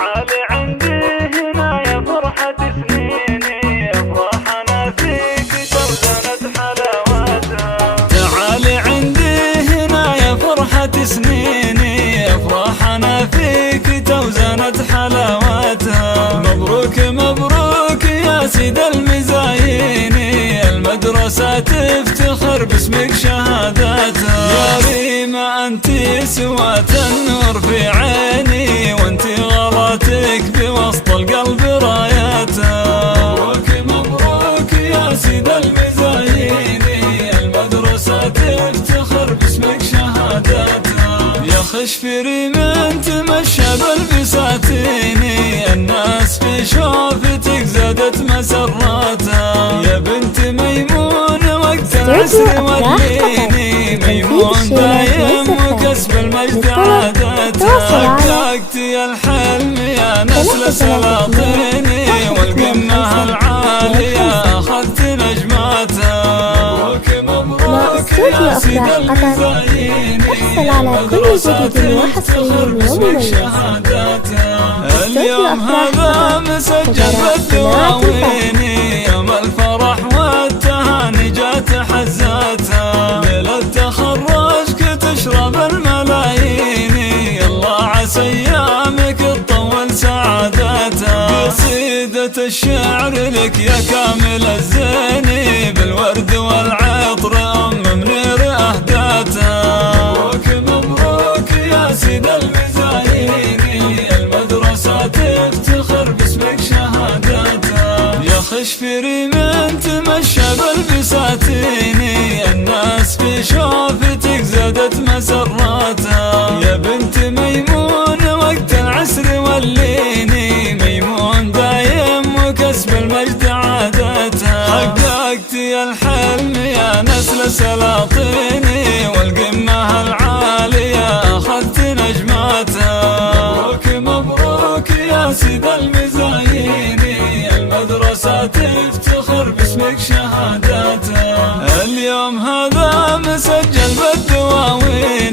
تعالي عندي هنا يا فرحة سنيني، افراحنا فيك توزنت حلاوتها. تعالي عندي هنا يا فرحة سنيني، افراحنا فيك توزنت حلاوتها. مبروك مبروك يا سيد المزاييني، المدرسة تفتخر باسمك شهادتها. يا ريمة انتي سوات النور في عيني، وانتي غلاتك بوسط القلب رايتها. مبروك مبروك يا سيد المزاييني، المدرسة تفتخر باسمك شهادتها. يا خشف ريم تمشى بالبساتيني، الناس في شوفتك زادت مسراتها. يا بنت ميمون وقت العسر وليني، ميمون دايم وكسب المجد عادتها. حققتي الحلم يا نسل سلاطيني، والقمة العالية أخذت نجماتها. مبروك يا سيد المزاييني، احصل على كل جديد وحصري ومميز. اليوم هذا مسجل بالدواوين، يوم الفرح والتهاني جات حزاتها. ليلة تخرجك تشرب الملايين، الله عسى ايامك تطول سعادتها. قصيدة الشعر لك يا كامل الزين، بالورد والعطر ام منير اهداتها. مبروك مبروك يا سيد المزاييني، المدرسة تفتخر باسمك شهادتها. يا خشف ريم تمشى بالبساتيني، الناس في شوفتك زادت مسراتها. يا بنت ميمون وقت العسر وليني، ميمون دايم وكسب المجد عادتها. حققتي الحلم يا نسل سلاطيني، والقمة العالية أخذت نجماتها. مبروك مبروك يا سيد المزاييني، المدرسة تفتخر باسمك شهاداتها. اليوم هذا مسجل بالدواوين،